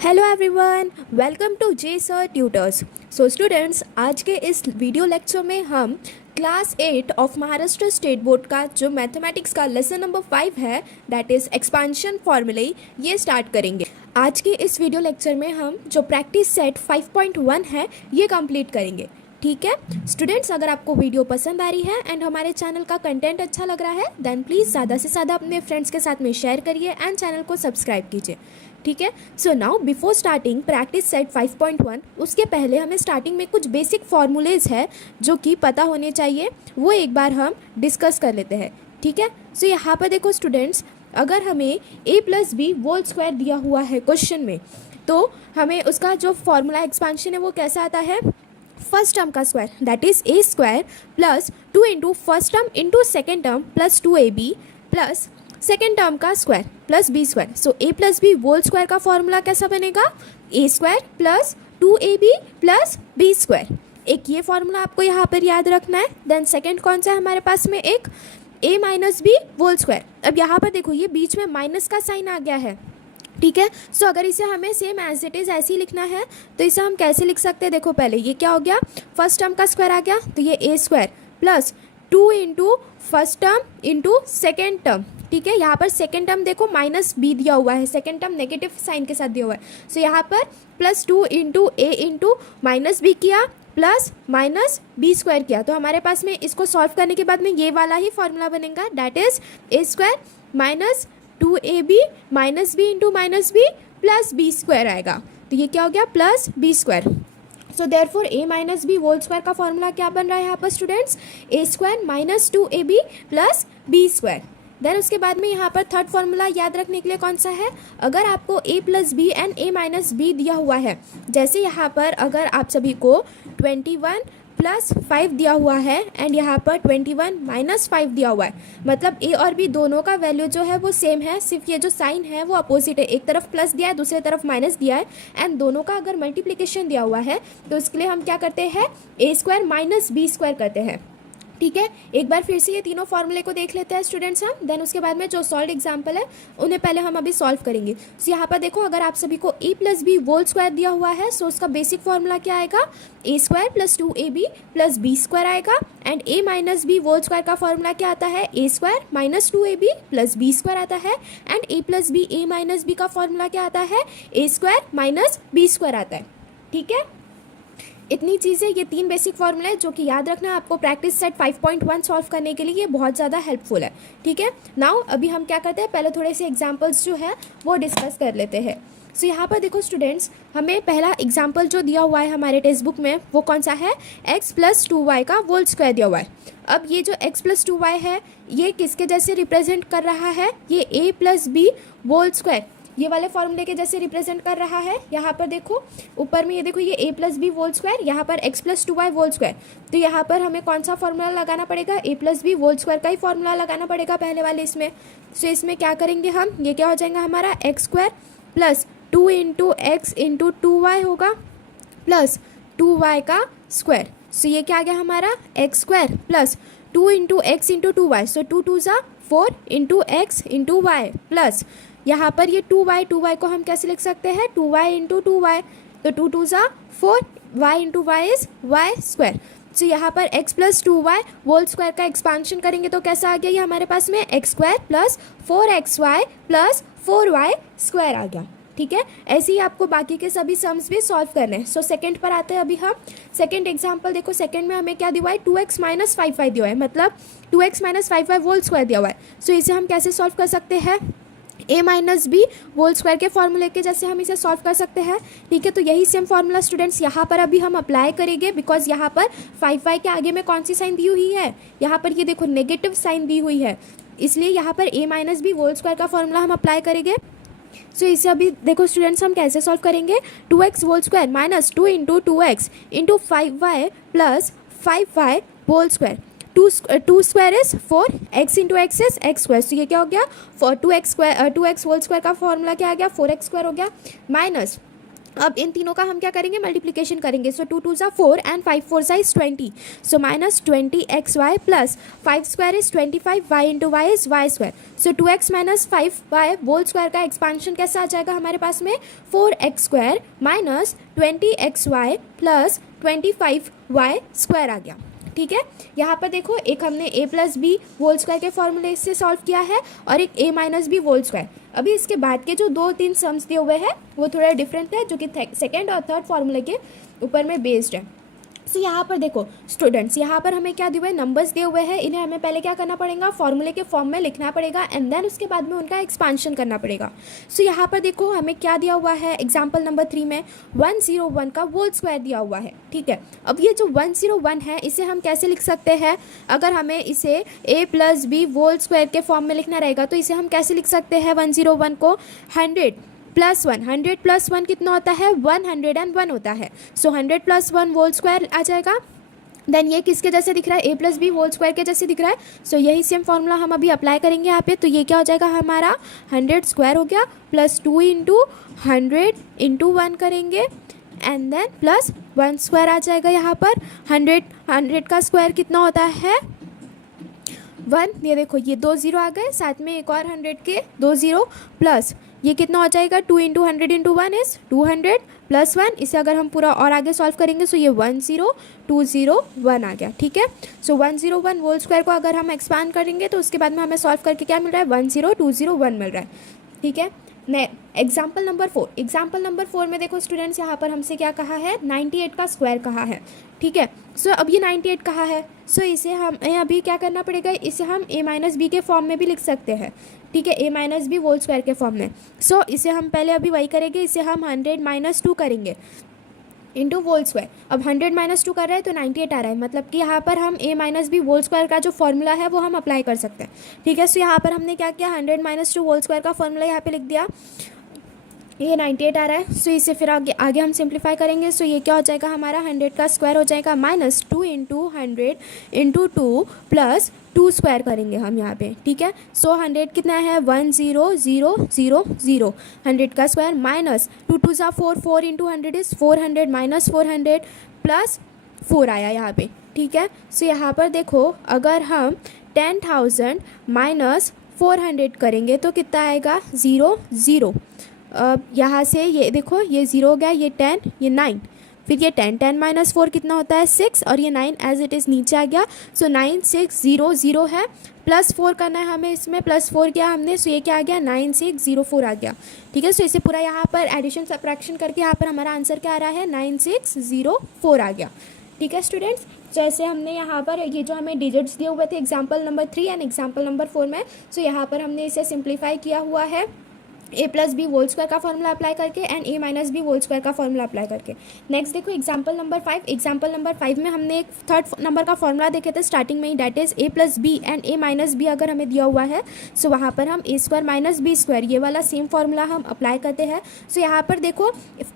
Hello everyone, welcome to J sir tutors. So students, आज के इस वीडियो लेक्चर में हम क्लास 8 ऑफ महाराष्ट्र स्टेट बोर्ड का जो मैथमेटिक्स का लेसन नंबर 5 है, दैट इज़ एक्सपांशन फॉर्मूले, ये स्टार्ट करेंगे। आज के इस वीडियो लेक्चर में हम जो प्रैक्टिस सेट 5.1 है ये कंप्लीट करेंगे। ठीक है स्टूडेंट्स, अगर आपको वीडियो पसंद आ रही है एंड हमारे चैनल का कंटेंट अच्छा लग रहा है देन प्लीज़ ज़्यादा से ज़्यादा अपने फ्रेंड्स के साथ में शेयर करिए एंड चैनल को सब्सक्राइब कीजिए। ठीक है, so now before starting practice set 5.1, उसके पहले हमें स्टार्टिंग में कुछ बेसिक फॉर्मूलेज है जो कि पता होने चाहिए, वो एक बार हम डिस्कस कर लेते हैं। ठीक है, सो यहाँ पर देखो स्टूडेंट्स, अगर हमें a plus B whole square दिया हुआ है क्वेश्चन में, तो हमें उसका जो फॉर्मूला एक्सपांशन है वो कैसा आता है, फर्स्ट टर्म का square that is a square plus 2 into first term into second term plus 2ab plus second term का square plus b square. So a plus B whole square का formula कैसा बनेगा, a square plus 2ab plus b square. एक ये formula आपको यहाँ पर याद रखना है। देन सेकेंड कौन सा है हमारे पास में, एक ए माइनस बी होल स्क्वायर। अब यहाँ पर देखो ये बीच में माइनस का साइन आ गया है। ठीक है, सो अगर इसे हमें सेम एज इट इज़ ऐसे ही लिखना है तो इसे हम कैसे लिख सकते हैं, देखो पहले ये क्या हो गया, फर्स्ट टर्म का स्क्वायर आ गया तो ये a square plus 2 into first term into second term. ठीक है, यहाँ पर सेकेंड टर्म देखो माइनस बी दिया हुआ है, सेकेंड टर्म नेगेटिव साइन के साथ दिया हुआ है। सो यहाँ पर प्लस 2 इंटू ए इंटू माइनस बी किया प्लस माइनस बी स्क्वायर किया, तो हमारे पास में इसको सॉल्व करने के बाद में ये वाला ही फॉर्मूला बनेगा, that is a square minus 2ab minus b into minus b plus b square आएगा। तो ये क्या हो गया, plus b square. So therefore a minus B whole square का फॉर्मूला क्या बन रहा है यहाँ पर students, a square minus 2ab plus b square. Then उसके बाद में यहाँ पर थर्ड फॉर्मूला याद रखने के लिए कौन सा है, अगर आपको a plus B and a minus B दिया हुआ है, जैसे यहाँ पर अगर आप सभी को 21 प्लस 5 दिया हुआ है एंड यहाँ पर 21 माइनस 5 दिया हुआ है, मतलब ए और बी दोनों का वैल्यू जो है वो सेम है, सिर्फ ये जो साइन है वो अपोजिट है, एक तरफ प्लस दिया है दूसरी तरफ माइनस दिया है एंड दोनों का अगर मल्टीप्लिकेशन दिया हुआ है तो इसके लिए हम क्या करते हैं, ए स्क्वायर माइनस बी स्क्वायर करते हैं। ठीक है, एक बार फिर से ये तीनों फॉर्मूले को देख लेते हैं स्टूडेंट्स हम, देन उसके बाद में जो सॉल्व एग्जाम्पल है उन्हें पहले हम अभी सॉल्व करेंगे। सो यहाँ पर देखो, अगर आप सभी को a plus B whole square दिया हुआ है सो उसका बेसिक फॉर्मूला क्या आएगा, a square plus 2ab plus b square आएगा and a minus B whole square का फॉर्मूला क्या आता है, a square minus 2ab plus b square आता है and a plus b a minus b का फॉर्मूला क्या आता है, a square minus B square आता है। ठीक है, इतनी चीज़ें, ये तीन बेसिक फॉर्मूले जो कि याद रखना है आपको प्रैक्टिस सेट 5.1 सॉल्व करने के लिए, ये बहुत ज़्यादा हेल्पफुल है। ठीक है, नाउ अभी हम क्या करते हैं, पहले थोड़े से एग्जांपल्स जो है वो डिस्कस कर लेते हैं। सो यहाँ पर देखो स्टूडेंट्स, हमें पहला एग्जाम्पल जो दिया हुआ है हमारे टेक्स्ट बुक में वो कौन सा है, x प्लस 2y का होल स्क्वायर दिया हुआ है। अब ये जो x प्लस 2y है ये किसके जैसे रिप्रेजेंट कर रहा है, ये a plus B whole square, ये वाले फॉर्मूले के जैसे रिप्रेजेंट कर रहा है। यहाँ पर देखो ऊपर में ये देखो, ये a plus B whole square, यहाँ पर x plus 2y whole square, तो यहाँ पर हमें कौन सा फॉर्मूला लगाना पड़ेगा, a plus B whole square का ही फॉर्मूला लगाना पड़ेगा पहले वाले इसमें। सो इसमें क्या करेंगे हम, ये क्या हो जाएगा हमारा X square plus 2 into X into 2y होगा प्लस 2y का स्क्वायर। सो ये क्या आ गया हमारा, X square plus 2 into X into 2y, so 2 2 ज़ा 4 into X into Y plus यहाँ पर ये 2y को हम कैसे लिख सकते हैं, 2y इंटू 2y, तो 2 2 ज़ा 4, y into y is y square. So यहाँ पर x plus 2y whole square का एक्सपांशन करेंगे तो कैसा आ गया, ये हमारे पास में x square plus 4xy plus 4y square आ गया। ठीक है, ऐसे ही आपको बाकी के सभी सम्स भी सॉल्व करने हैं। सो सेकंड पर आते हैं अभी हम। सेकंड एग्जांपल देखो, सेकंड में हमें क्या दिया हुआ है, 2x माइनस 5y दिया हुआ है, मतलब 2x minus 5y whole square दिया हुआ है। सो इसे हम कैसे सॉल्व कर सकते हैं, a minus B whole square के फॉर्मूले के जैसे हम इसे सॉल्व कर सकते हैं। ठीक है, तो यही सेम फॉर्मूला स्टूडेंट्स यहाँ पर अभी हम अप्लाई करेंगे, बिकॉज यहाँ पर 5y के आगे में कौन सी साइन दी हुई है, यहाँ पर ये देखो नेगेटिव साइन दी हुई है, इसलिए यहाँ पर a minus B whole square का फॉर्मूला हम अप्लाई करेंगे। सो इसे अभी देखो स्टूडेंट्स हम कैसे सॉल्व करेंगे, 2x whole square minus 2 into 2x into 5y plus 5y whole square, 2 square is 4, x into X is X square. तो ये क्या हो गया, 2x होल स्क्वायर का फॉर्मूला क्या आ गया, 4x स्क्वायर हो गया माइनस अब इन तीनों का हम क्या करेंगे, मल्टीप्लिकेशन करेंगे। सो 2 2 ज़ा 4 एंड 5 4 ज़ा is 20। So minus 20xy plus 5 square is 25, y into y is y square. So 2x minus 5y whole square का एक्सपांशन कैसा आ जाएगा हमारे पास में, 4x square minus 20xy plus 25y square आ गया। ठीक है, यहाँ पर देखो एक हमने a plus B whole square के फॉर्मूले से सॉल्व किया है और एक a minus B whole square. अभी इसके बाद के जो 2-3 सम्स दिए हुए हैं वो थोड़ा डिफरेंट है, जो कि सेकेंड और थर्ड फॉर्मूले के ऊपर में बेस्ड है। सो यहाँ पर देखो स्टूडेंट्स, यहाँ पर हमें क्या दिए हुए हैं, नंबर्स दिए हुए हैं। इन्हें हमें पहले क्या करना पड़ेगा, फॉर्मूले के फॉर्म में लिखना पड़ेगा एंड देन उसके बाद में उनका एक्सपांशन करना पड़ेगा। सो यहाँ पर देखो हमें क्या दिया हुआ है, एग्जाम्पल नंबर 3 में 101 का होल स्क्वायर दिया हुआ है। ठीक है, अब ये जो 101 है इसे हम कैसे लिख सकते हैं, अगर हमें इसे a plus B whole square के फॉर्म में लिखना रहेगा तो इसे हम कैसे लिख सकते हैं, 101 को 100 प्लस 1, 100 प्लस 1 कितना होता है, 101 होता है। सो 100 प्लस 1 होल स्क्वायर आ जाएगा। देन ये किसके जैसे दिख रहा है, a plus B whole square के जैसे दिख रहा है। सो यही सेम फॉर्मूला हम अभी अप्लाई करेंगे यहाँ पे। तो ये क्या हो जाएगा हमारा 100 स्क्वायर हो गया प्लस 2 इंटू 100 इंटू 1 करेंगे एंड देन प्लस 1 स्क्वायर आ जाएगा यहाँ पर। 100 का स्क्वायर कितना होता है 1। ये देखो ये 2 0 आ गए, साथ में एक और 100 के 2 0 प्लस ये कितना हो जाएगा, 2 इंटू 100 इंटू 1 इज़ 200 प्लस 1। इसे अगर हम पूरा और आगे सॉल्व करेंगे तो ये 10201 आ गया। ठीक है, सो 101 होल स्क्वायर को अगर हम एक्सपांड करेंगे तो उसके बाद में हमें सॉल्व करके क्या मिल रहा है, 10201 मिल रहा है। ठीक है, एग्जाम्पल नंबर 4, एग्जाम्पल नंबर 4 में देखो स्टूडेंट्स, यहाँ पर हमसे क्या कहा है, 98 का स्क्वायर कहा है। ठीक है, सो अब ये 98 कहा है, सो इसे हम अभी क्या करना पड़ेगा, इसे हम a माइनस बी के फॉर्म में भी लिख सकते हैं। ठीक है, a minus B whole square के फॉर्म में। सो इसे हम पहले अभी वही करेंगे, इसे हम 100 माइनस 2 करेंगे इंटू होल स्क्वायर। अब 100 माइनस 2 कर रहा है तो 98 आ रहा है, मतलब कि यहाँ पर हम a minus B whole square का जो फॉर्मूला है वो हम अप्लाई कर सकते हैं। ठीक है, सो यहाँ पर हमने क्या किया, 100 माइनस 2 होल स्क्वायर का फॉर्मूला यहाँ पे लिख दिया, ये 98 आ रहा है। सो इसे फिर आगे हम सिंप्लीफाई करेंगे। सो ये क्या हो जाएगा हमारा, 100 का स्क्वायर हो जाएगा minus 2 into 100 into 2 plus 2 square करेंगे हम यहाँ पे। ठीक है, सो 100 कितना है, 10000, 100 का स्क्वायर माइनस 2 2 ज़ा 4, 4 इंटू 100 इज़ 400 माइनस 400 प्लस 4 आया यहाँ पे। ठीक है, सो यहाँ पर देखो अगर हम 10,000 माइनस 400 करेंगे तो कितना आएगा, 0 0। यहाँ से ये देखो ये 0 हो गया, ये 10, ये 9, फिर ये 10, 10 माइनस 4 कितना होता है 6 और ये 9 एज इट इज़ नीचे आ गया। सो 9600 है, प्लस 4 करना है हमें, इसमें प्लस 4 किया हमने, सो ये क्या आ गया 9604 आ गया। ठीक है, सो इसे पूरा यहाँ पर एडिशन सब्ट्रैक्शन करके यहाँ पर हमारा आंसर क्या आ रहा है, 9604 आ गया। ठीक है स्टूडेंट्स, जैसे हमने यहाँ पर ये जो हमें डिजिट्स दिए हुए थे example number 3 and example number 4 में, सो यहाँ पर हमने इसे सिंप्लीफाई किया हुआ है a plus B whole square का फॉर्मूला अप्लाई करके and a minus B whole square का फॉर्मूला अप्लाई करके। नेक्स्ट देखो एग्जाम्पल नंबर 5, एग्जाम्पल नंबर 5 में हमने एक थर्ड नंबर का फॉर्मूला देखे थे स्टार्टिंग में ही, that is a plus B and a minus b अगर हमें दिया हुआ है सो वहाँ पर हम a square minus B square ये वाला सेम फॉर्मूला हम अप्लाई करते हैं। सो यहाँ पर देखो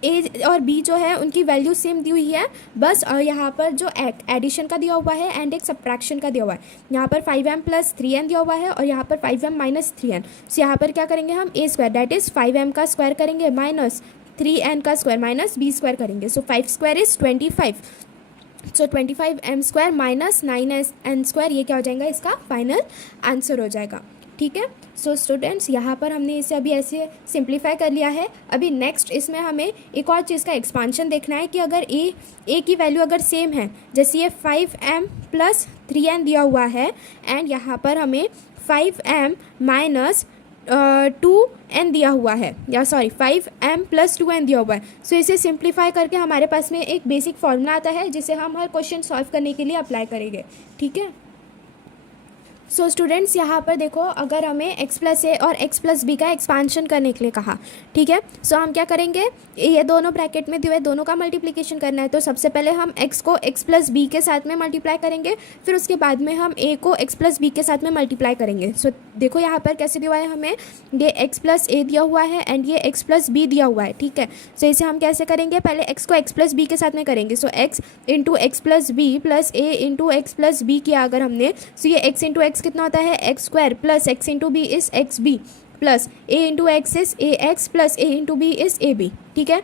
a और b जो है उनकी वैल्यू सेम दी हुई है, बस यहाँ पर जो एडिशन का दिया हुआ है एंड एक सब्ट्रैक्शन का दिया हुआ है। यहाँ पर 5m प्लस 3n दिया हुआ है और यहाँ पर 5m माइनस 3n। सो यहाँ पर क्या करेंगे हम, a square that is 5m का स्क्वायर करेंगे माइनस 3n का स्क्वायर माइनस b स्क्वायर करेंगे। सो 5 square is 25, so 25m square minus 9n square, ये क्या हो जाएगा, इसका फाइनल आंसर हो जाएगा। ठीक है, सो स्टूडेंट्स यहाँ पर हमने इसे अभी ऐसे सिंप्लीफाई कर लिया है। अभी नेक्स्ट इसमें हमें एक और चीज़ का एक्सपांशन देखना है कि अगर a की वैल्यू अगर सेम है, जैसे ये 5m प्लस 3n दिया हुआ है एंड यहाँ पर हमें 5m माइनस 2n दिया हुआ है, या सॉरी 5m प्लस 2n दिया हुआ है। सो इसे सिंप्लीफाई करके हमारे पास में एक बेसिक फॉर्मूला आता है जिसे हम हर क्वेश्चन सॉल्व करने के लिए अप्लाई करेंगे। ठीक है, सो स्टूडेंट्स यहाँ पर देखो अगर हमें x प्लस ए और x प्लस बी का एक्सपांशन करने के लिए कहा, ठीक है, सो हम क्या करेंगे, ये दोनों ब्रैकेट में दिए हुए दोनों का मल्टीप्लिकेशन करना है। तो सबसे पहले हम x को x प्लस बी के साथ में मल्टीप्लाई करेंगे, फिर उसके बाद में हम a को x प्लस बी के साथ में मल्टीप्लाई करेंगे। सो देखो यहाँ पर कैसे दिया हुआ है, हमें ये x प्लस ए दिया हुआ है एंड ये x प्लस बी दिया हुआ है। ठीक है, सो इसे हम कैसे करेंगे, पहले x को x प्लस बी के साथ में करेंगे। So x into x plus B plus a into x plus b किया अगर हमने, सो ये x इंटू एक्स कितना होता है x square plus x into B is X B plus a into X is A X plus a into B is A B. ठीक है,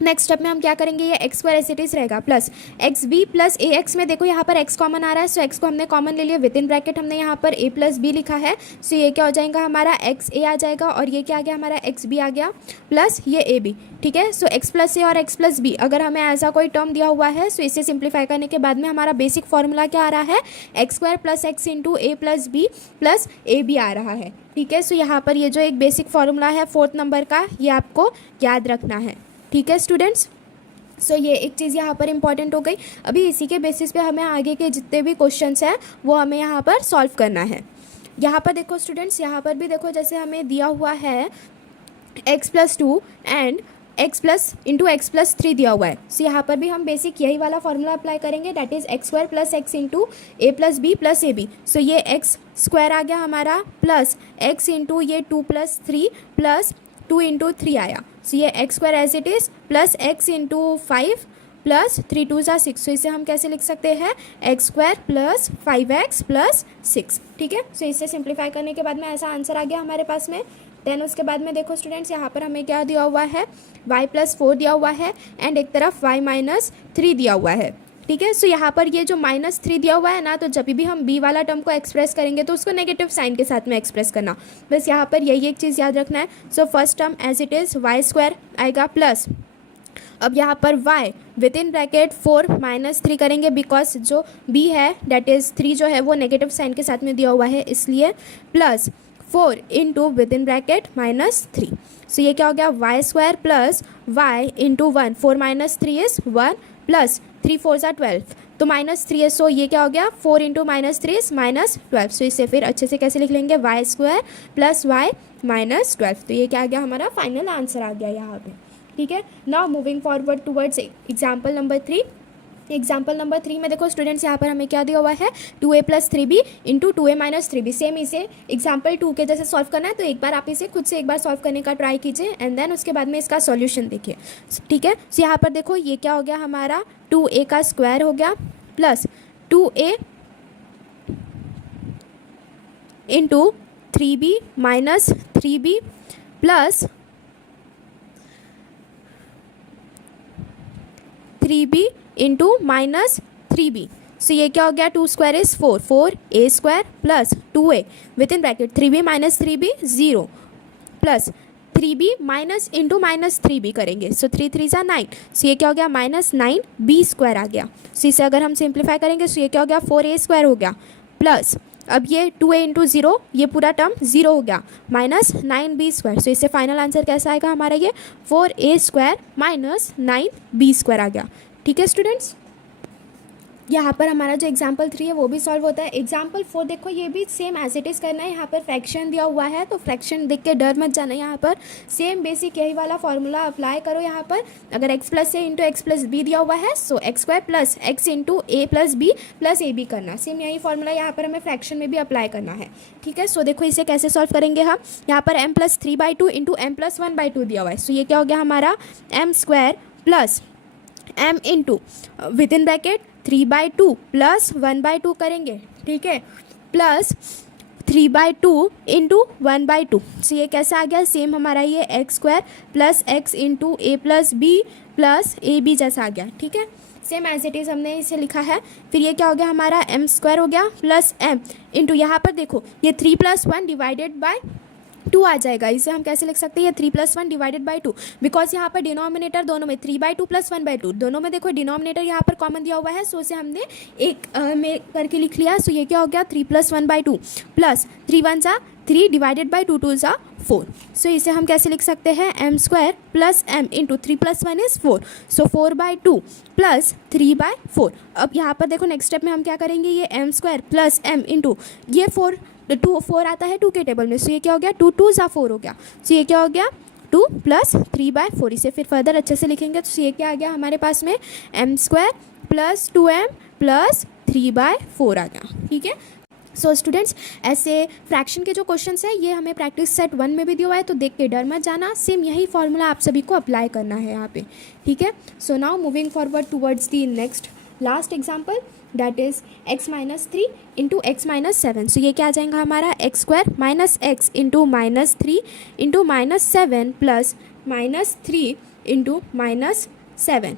next step में हम क्या करेंगे, ये x square as it is रहेगा plus X B plus A X में देखो यहाँ पर एक्स कॉमन आ रहा है, सो एक्स को हमने कॉमन ले लिया, विद इन ब्रैकेट हमने यहाँ पर ए प्लस बी लिखा है, सो ये क्या हो जाएगा हमारा एक्स ए आ जाएगा और ये क्या आ गया हमारा एक्स बी आ गया प्लस ये ए बी। ठीक है, सो एक्स प्लस ए और एक्स प्लस बी अगर हमें ऐसा कोई टर्म दिया हुआ है, सो इसे सिंप्लीफाई करने के बाद में हमारा बेसिक फॉर्मूला क्या आ रहा है, x square plus x into ए प्लस बी प्लस ए बी आ रहा है। ठीक है, सो यहाँ पर ये जो एक बेसिक फॉर्मूला है 4th नंबर का, ये आपको याद रखना है। ठीक है स्टूडेंट्स, सो ये एक चीज़ यहाँ पर इंपॉर्टेंट हो गई। अभी इसी के बेसिस पे हमें आगे के जितने भी क्वेश्चंस हैं वो हमें यहाँ पर सॉल्व करना है। यहाँ पर देखो स्टूडेंट्स, यहाँ पर भी देखो जैसे हमें दिया हुआ है x+2 and x plus into x plus 3 दिया हुआ है, सो यहाँ पर भी हम बेसिक यही वाला फॉर्मूला अप्लाई करेंगे, that is x square plus x into A plus B plus A b. So ये एक्स स्क्वायर आ गया हमारा प्लस एक्स इंटू ये 2 प्लस 3 प्लस 2 इंटू 3 आया, सो ये x square as it is plus x into 5 plus 3 2 ज़ा 6। सो इसे हम कैसे लिख सकते हैं, x square plus 5x plus 6। ठीक है, सो इसे सिंप्लीफाई करने के बाद में ऐसा आंसर आ गया हमारे पास में। देन उसके बाद में देखो स्टूडेंट्स, यहाँ पर हमें क्या दिया हुआ है, y+4 दिया हुआ है एंड एक तरफ y-3 दिया हुआ है। ठीक है, सो यहाँ पर ये जो -3 दिया हुआ है ना, तो जब भी हम b वाला टर्म को एक्सप्रेस करेंगे तो उसको नेगेटिव साइन के साथ में एक्सप्रेस करना, बस यहाँ पर यही एक चीज़ याद रखना है। So first term as it is y² आएगा प्लस, अब यहाँ पर y विद इन ब्रैकेट 4 -3 करेंगे, बिकॉज जो b है डेट इज़ 3 जो है वो नेगेटिव साइन के साथ में दिया हुआ है, इसलिए plus 4 into with in bracket -3। सो ये क्या हो गया, y² plus y into 1, 4 -3 is 1 plus 3 4 ज़ा 12, तो -3 है, सो ये क्या हो गया 4 इंटू -3 इज़ -12। सो इसे फिर अच्छे से कैसे लिख लेंगे, y² प्लस y -12, तो ये क्या आ गया हमारा फाइनल आंसर आ गया यहाँ पे। ठीक है, now moving forward towards example number 3। Example number 3 में देखो स्टूडेंट्स, यहाँ पर हमें क्या दिया हुआ है, 2a plus 3b into 2a minus 3b। Same इसे एग्जाम्पल 2 के जैसे सॉल्व करना है, तो एक बार आप इसे खुद से एक बार सॉल्व करने का ट्राई कीजिए एंड देन उसके बाद में इसका सॉल्यूशन देखिए। ठीक है, सो यहाँ पर देखो ये क्या हो गया हमारा, 2a का स्क्वायर हो गया plus 2a into 3b minus 3b plus 3b into -3b। सो ये क्या हो गया, 2 square is 4, 4a square plus 2a with in bracket 3b minus 3b 0 plus 3b minus into -3b करेंगे, सो 3 3 ज़ा 9। सो ये क्या हो गया -9b स्क्वायर आ गया। सो इसे अगर हम सिंप्लीफाई करेंगे, सो ये क्या हो गया 4a स्क्वायर हो गया प्लस, अब ये 2a इंटू 0, ये पूरा टर्म 0 हो गया, -9b स्क्वायर। सो इससे फाइनल आंसर कैसा आएगा हमारा, ये 4a square minus 9b square आ गया। ठीक है स्टूडेंट्स, यहाँ पर हमारा जो एग्जाम्पल 3 है वो भी सॉल्व होता है। एग्जाम्पल 4 देखो, ये भी सेम एज इट इज़ करना है। यहाँ पर फ्रैक्शन दिया हुआ है, तो फ्रैक्शन देख के डर मत जाना, यहाँ पर सेम बेसिक यही वाला फॉर्मूला अप्लाई करो। यहाँ पर अगर x plus a into x plus b दिया हुआ है, so x square plus x into ए प्लस बी प्लस ए बी करना, सेम यही फॉर्मूला यहाँ पर हमें फ्रैक्शन में भी अप्लाई करना है। ठीक है, सो देखो इसे कैसे सॉल्व करेंगे हम, यहाँ पर m+3/2 इंटू m+1/2 दिया हुआ है, सो ये क्या हो गया हमारा m² plus m into with in bracket 3/2 plus 1/2 करेंगे। ठीक है, प्लस 3/2 इंटू 1/2। सो ये कैसा आ गया, सेम हमारा ये x² प्लस x इंटू ए प्लस बी प्लस ए बी जैसा आ गया। ठीक है, सेम एज इट इज़ हमने इसे लिखा है। फिर ये क्या हो गया हमारा m² हो गया प्लस m इंटू, यहाँ पर देखो ये 3 + 1 डिवाइडेड बाय 2 आ जाएगा। इसे हम कैसे लिख सकते हैं, ये 3 + 1 डिवाइडेड बाय 2, बिकॉज यहाँ पर डिनोमिनेटर दोनों में 3/2 प्लस 1/2 दोनों में देखो डिनोमिनेटर यहाँ पर कॉमन दिया हुआ है, सो इसे हमने एक में करके लिख लिया। सो ये क्या हो गया 3 + 1/2 प्लस 3 1 ज़ा 3 डिवाइडेड बाय 2 2 ज़ा 4। सो इसे हम कैसे लिख सकते हैं, m² plus m into 3 + 1 is 4, so 4/2 plus 3/4। अब यहाँ पर देखो नेक्स्ट स्टेप में हम क्या करेंगे, ये m² प्लस m इंटू ये 4 आता है 2 के टेबल में, सो ये क्या हो गया 2 2 ज़ा 4 हो गया। सो ये क्या हो गया 2 प्लस 3/4। इसे फिर फर्दर अच्छे से लिखेंगे, तो ये क्या आ गया हमारे पास में m² प्लस 2m प्लस 3/4 आ गया। ठीक है, सो स्टूडेंट्स, ऐसे फ्रैक्शन के जो क्वेश्चंस है ये हमें प्रैक्टिस सेट 1 में भी दिया हुआ है, तो देख के डर मत जाना, सेम यही फॉर्मूला आप सभी को अप्लाई करना है यहाँ पे। ठीक है, so now moving forward towards the next last example, that is x-3 into x-7। सो ये क्या आ जाएगा हमारा x² minus x into -3 into -7 plus -3 into -7।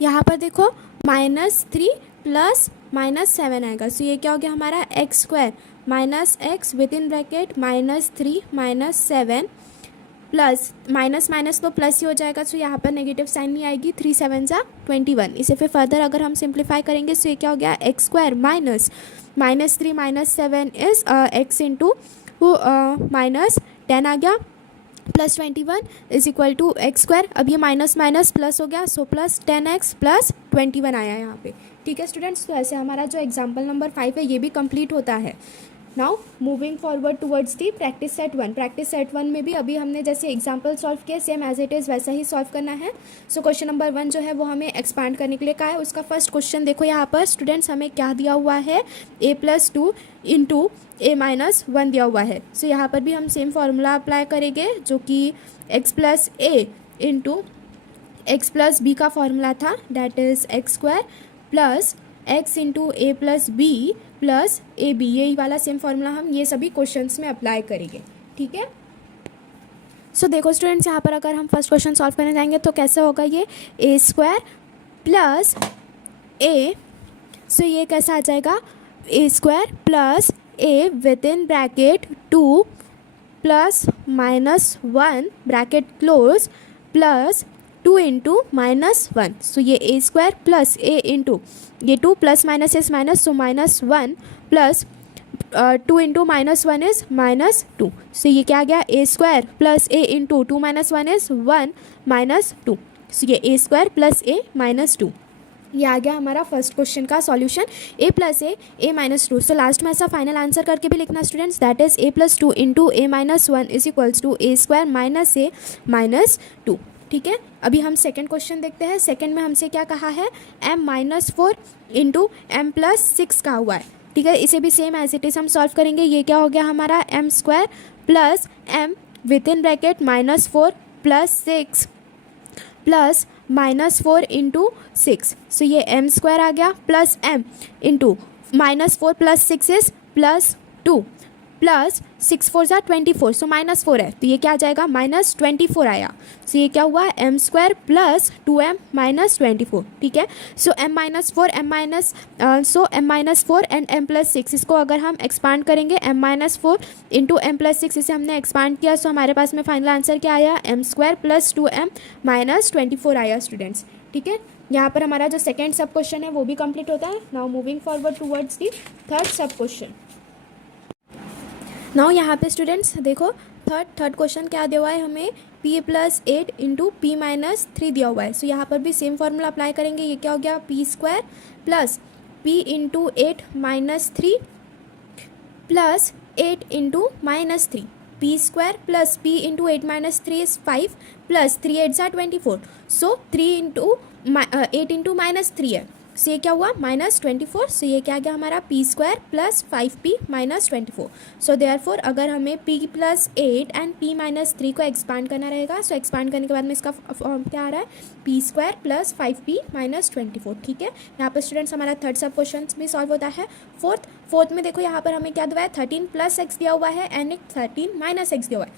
यहाँ पर देखो -3 प्लस -7 आएगा, सो ये क्या हो गया हमारा x² minus x with in bracket -3 -7 plus minus minus तो प्लस ही हो जाएगा, सो यहाँ पर नेगेटिव साइन नहीं आएगी। 3 7 जा 21। इसे फिर फर्दर अगर हम सिंप्लीफाई करेंगे सो ये क्या हो गया x² minus -3 -7 is x into -10 आ गया plus 21 is equal to x²। अब ये माइनस माइनस प्लस हो गया, सो प्लस 10x प्लस 21 आया यहाँ पे। ठीक है स्टूडेंट्स, तो ऐसे हमारा जो एग्जाम्पल नंबर 5 है ये भी कंप्लीट होता है। Now moving forward towards the practice set 1। Practice set 1 में भी अभी हमने जैसे एग्जाम्पल सॉल्व किया सेम एज इट इज़ वैसा ही सॉल्व करना है। सो क्वेश्चन नंबर 1 जो है वो हमें एक्सपांड करने के लिए कहा है। उसका फर्स्ट क्वेश्चन देखो यहाँ पर स्टूडेंट्स हमें क्या दिया हुआ है, a+2 इंटू a-1 दिया हुआ है। सो यहाँ पर भी हम सेम फार्मूला अप्लाई करेंगे जो कि x+a इंटू x+b का फार्मूला था, that is x² plus x into a+b plus ab, यही वाला सेम फार्मूला हम ये सभी क्वेश्चंस में अप्लाई करेंगे। ठीक है, सो देखो स्टूडेंट्स यहाँ पर अगर हम फर्स्ट क्वेश्चन सॉल्व करने जाएंगे तो कैसे होगा ये a² प्लस a, सो ये कैसा आ जाएगा a² plus a with in bracket 2 plus -1 bracket close plus 2 into -1, सो ये a² प्लस a इंटू ये 2 plus minus is minus, so -1 plus 2 into -1 is -2, सो ये क्या आ गया a² plus a into 2 - 1 is 1 -2, सो ये a² प्लस a -2। ये आ गया हमारा फर्स्ट क्वेश्चन का solution, a plus a -2। So last में ऐसा फाइनल आंसर करके भी लिखना students, that is a+2 into a-1 is equals to a² minus a -2। ठीक है, अभी हम सेकंड क्वेश्चन देखते हैं। सेकंड में हमसे क्या कहा है, m-4 इंटू m+6 का हुआ है। ठीक है, इसे भी सेम एज इट इज़ हम सॉल्व करेंगे। ये क्या हो गया हमारा m² plus m with in bracket -4 plus 6 plus -4 into 6, सो ये m² आ गया plus m into -4 plus 6 is +2 plus 6 4 जा 24, सो -4 है तो ये क्या आ जाएगा -24 आया। सो ये क्या हुआ m² प्लस 2m -24। ठीक है, सो m-4 m-4 एंड m+6 इसको अगर हम एक्सपांड करेंगे m-4 इंटू m+6 इसे हमने एक्सपांड किया, सो हमारे पास में फाइनल आंसर क्या आया m² प्लस 2m -24 आया स्टूडेंट्स। ठीक है, यहाँ पर हमारा जो सेकेंड सब क्वेश्चन है वो भी कंप्लीट होता है। Now moving forward towards the third सब क्वेश्चन। नाउ यहाँ पे स्टूडेंट्स देखो थर्ड क्वेश्चन क्या दिया हुआ है हमें, p+8 इंटू p-3 दिया हुआ है। सो यहाँ पर भी सेम फार्मूला अप्लाई करेंगे। ये क्या हो गया p² plus p into 8 -3 plus 8 into -3, p² plus p into 8 -3 is 5 plus 3 8 जा 24, सो 3 इंटू 8 इंटू -3 है, सो ये क्या हुआ -24, सो ये क्या गया हमारा p² plus 5p -24। So therefore अगर हमें p+8 एंड p-3 को एक्सपांड करना रहेगा, सो एक्सपांड करने के बाद में इसका फॉर्म क्या आ रहा है p² प्लस 5p -24। ठीक है, यहाँ पर स्टूडेंट्स हमारा थर्ड सब क्वेश्चन भी सॉल्व होता है। फोर्थ में देखो यहाँ पर हमें क्या दिया है 13 + x दिया हुआ है एंड 13 - x दिया हुआ है।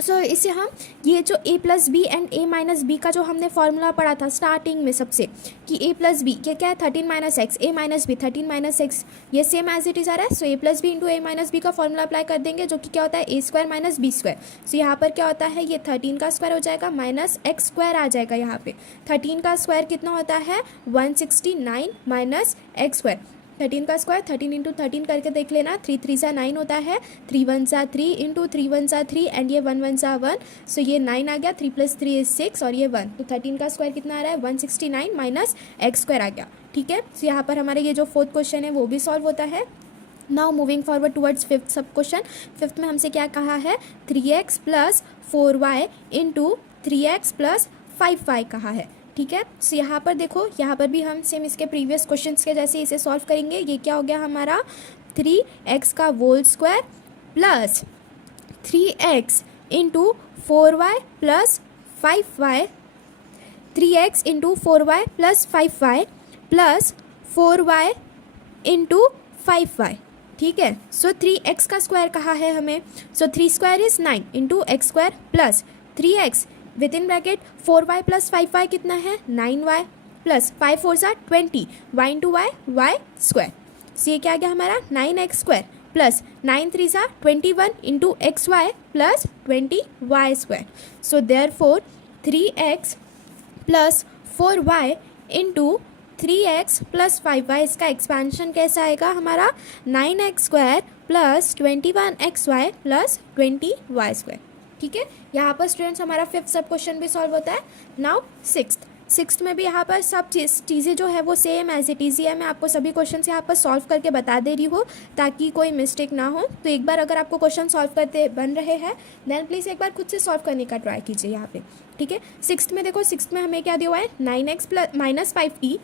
सो इसे हम ये जो a+b एंड a-b का जो हमने फार्मूला पढ़ा था स्टार्टिंग में सबसे कि a+b ये क्या है 13 - x, a-b 13 - x, ये सेम एज इट इज़ आ रहा है। सो a+b इंटू a-b का फार्मूला अप्लाई कर देंगे जो कि क्या होता है a² - b²। सो यहाँ पर क्या होता है ये 13 का स्क्वायर हो जाएगा -x² आ जाएगा। यहाँ पे 13 का स्क्वायर कितना होता है 169 -x²। 13 का स्क्वायर 13 इंटू 13 करके देख लेना, 3 3 जा 9 होता है, 3 1 जा 3 इंटू 3 1 जा 3 एंड ये 1 1 जा 1, सो ये 9 आ गया, 3 + 3 = 6 और ये 1, तो 13 का स्क्वायर कितना आ रहा है 169 -x² आ गया। ठीक है, सो यहाँ पर हमारे ये जो फोर्थ क्वेश्चन है वो भी सॉल्व होता है। Now moving forward towards fifth सब क्वेश्चन। फिफ्थ में हमसे क्या कहा है 3x plus 4y into 3x plus 5y कहा है। ठीक है, सो यहाँ पर देखो यहाँ पर भी हम सेम इसके प्रीवियस क्वेश्चंस के जैसे इसे सॉल्व करेंगे। ये क्या हो गया हमारा 3x का whole square plus 3x into 4y plus 5y, 3x into 4y plus 5y plus 4y into 5y। ठीक है। सो 3x का स्क्वायर कहा है हमें, सो 3 square is 9 into x square plus 3x with in bracket 4y plus 5y कितना है 9y plus 5 4 सा 20 y into y square. So ये क्या आ गया हमारा 9x स्क्वायर प्लस 9 3 सा 21 into X Y plus 20y square. So therefore 3x plus 4y into 3x plus 5y, इसका एक्सपेंशन कैसा आएगा हमारा 9x square plus 21xy plus 20y square. ठीक है, यहाँ पर स्टूडेंट्स हमारा फिफ्थ सब क्वेश्चन भी सॉल्व होता है। नाउ सिक्स्थ में भी यहाँ पर सब चीज़ें जो है वो सेम एज इट इज़ है। मैं आपको सभी क्वेश्चन यहाँ पर सॉल्व करके बता दे रही हूँ ताकि कोई मिस्टेक ना हो। तो एक बार अगर आपको क्वेश्चन सॉल्व करते बन रहे हैं देन प्लीज़ एक बार खुद से सॉल्व करने का ट्राई कीजिए यहाँ पे। ठीक है, सिक्स्थ में देखो, सिक्स्थ में हमें क्या दिया हुआ है 9x plus minus 5t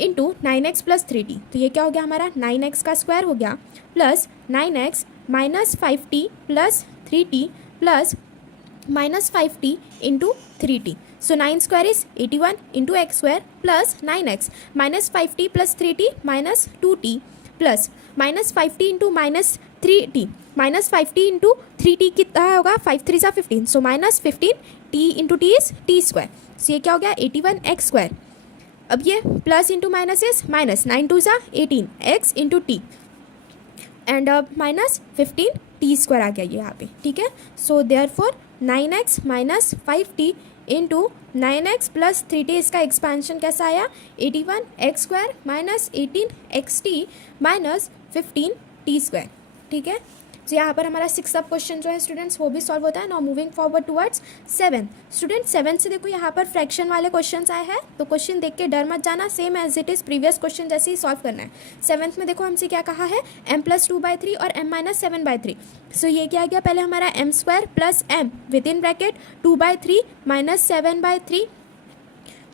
into 9x plus 3t। तो ये क्या हो गया हमारा 9x का स्क्वायर हो गया plus 9x minus 5t plus 3t plus minus 5t into 3t। So 9 square is 81 into x square plus 9x minus 5t plus 3t minus 2t plus minus 5t into minus 3t minus 5t into 3t कितना होगा 5 3 सा 15, so minus 15t into t is t square. So ये क्या हो गया 81 x square. अब ये plus into minus is minus 9 2 सा 18 x into t and minus 15 t square आ गया ये यहाँ पे। ठीक है, so therefore 9x minus 5t into 9x plus 3t, इसका एक्सपेंशन कैसा आया 81 x square minus 18 x t minus 15 t square. ठीक है, तो यहाँ पर हमारा सिक्स सब क्वेश्चन जो है स्टूडेंट्स वो भी सॉल्व होता है। Now moving forward towards seven. Student seven से देखो यहाँ पर फ्रैक्शन वाले क्वेश्चंस आए हैं, तो क्वेश्चन देख के डर मत जाना, same as it is previous question जैसे ही सॉल्व करना है। सेवन्थ में देखो हमसे क्या कहा है m प्लस 2/3 और m माइनस 7/3। सो ये क्या आ गया पहले हमारा m square plus m with in bracket 2/3 minus 7/3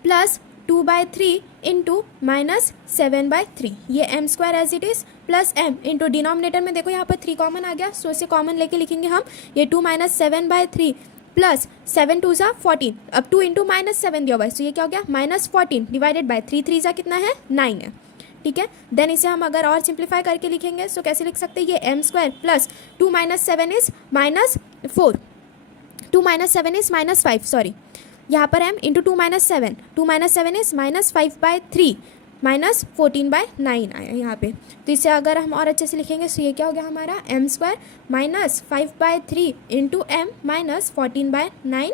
plus 2/3 into minus 7/3। ये m square as it is plus m into denominator में देखो यहाँ पर 3 कॉमन आ गया, सो इसे कॉमन लेके लिखेंगे हम। ये 2 माइनस 7/3 प्लस 7 2 सा 14, अब 2 इंटू माइनस 7 दिया हुआ है, सो ये क्या हो गया माइनस 14 डिवाइडेड बाय 3 3 सा कितना है 9 है। ठीक है, देन इसे हम अगर और सिंप्लीफाई करके लिखेंगे सो कैसे लिख सकते हैं ये m square plus 2 minus 7 is minus 4, 2 minus 7 is minus 5, sorry यहाँ पर m into 2 minus 7, 2 minus 7 is minus 5/3 minus 14/9 आया यहाँ पे। तो इसे अगर हम और अच्छे से लिखेंगे तो ये क्या हो गया हमारा m square minus 5/3 into m minus 14/9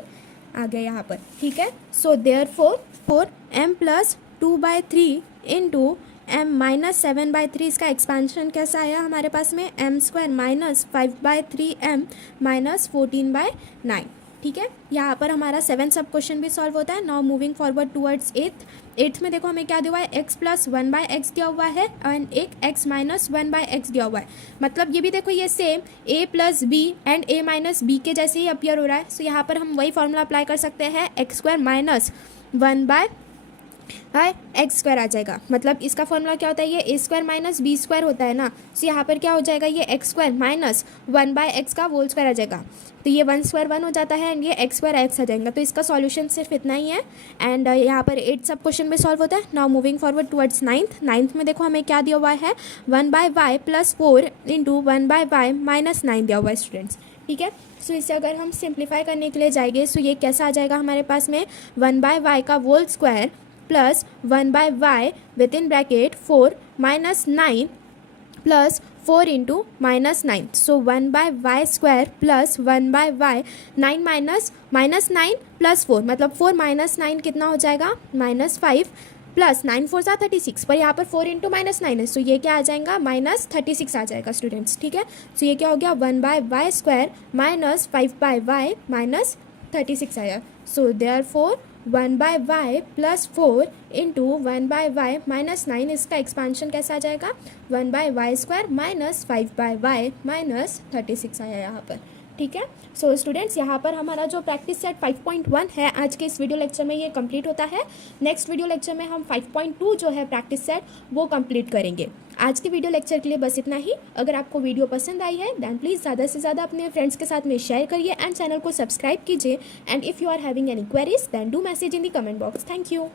आ गया यहाँ पर। ठीक है, so therefore m plus 2/3 into m minus 7/3, इसका एक्सपेंशन कैसा आया हमारे पास में m square minus 5/3m minus 14/9। ठीक है, यहाँ पर हमारा सेवन सब क्वेश्चन भी सॉल्व होता है। Now moving forward towards eighth में देखो हमें क्या दिया हुआ है x प्लस 1/x दिया हुआ है एंड एक x माइनस 1/x दिया हुआ है। मतलब ये भी देखो ये same a plus B and a minus B के जैसे ही अपीयर हो रहा है। सो यहाँ पर हम वही फॉर्मूला अप्लाई कर सकते हैं, x square minus 1/x square आ जाएगा। मतलब इसका फॉर्मूला क्या होता है ये a square minus B square होता है ना। सो यहाँ पर क्या हो जाएगा ये x स्क्वायर माइनस 1/x का होल स्क्वायर आ जाएगा। तो ये 1 स्क्वायर 1 हो जाता है एंड ये x स्क्वायर x आ जाएगा। तो इसका सॉल्यूशन सिर्फ इतना ही है एंड यहाँ पर 8 सब क्वेश्चन में सॉल्व होता है। Now moving forward towards ninth में देखो हमें क्या दिया हुआ है 1/y plus 4 into 1/y minus 9 दिया हुआ है स्टूडेंट्स। ठीक है, सो इसे अगर हम सिंप्लीफाई करने के लिए जाएंगे सो ये कैसा आ जाएगा हमारे पास में 1/y का whole square plus 1/y with in bracket 4 minus 9 plus 4 into minus 9, so 1/y square plus 1/y 9 minus 9 plus 4, मतलब 4 माइनस 9 कितना हो जाएगा माइनस 5 प्लस 9 4 सा 36, पर यहाँ पर 4 इंटू माइनस 9 है, सो ये क्या आ जाएगा माइनस 36 आ जाएगा स्टूडेंट्स। ठीक है, सो ये क्या हो गया 1/y square minus 5/y minus 36 आया। So therefore 1/y plus 4 into 1/y minus 9, इसका एक्सपांशन कैसा आ जाएगा 1/y square minus 5/y minus 36 आया यहाँ पर। ठीक है, सो स्टूडेंट्स यहाँ पर हमारा जो प्रैक्टिस सेट 5.1 है आज के इस वीडियो लेक्चर में ये कंप्लीट होता है। नेक्स्ट वीडियो लेक्चर में हम 5.2 जो है प्रैक्टिस सेट वो कंप्लीट करेंगे। आज के वीडियो लेक्चर के लिए बस इतना ही। अगर आपको वीडियो पसंद आई है दैन प्लीज़ ज़्यादा से ज़्यादा अपने फ्रेंड्स के साथ में शेयर करिए एंड चैनल को सब्सक्राइब कीजिए and if you are having any queries then do message in the comment box. Thank you.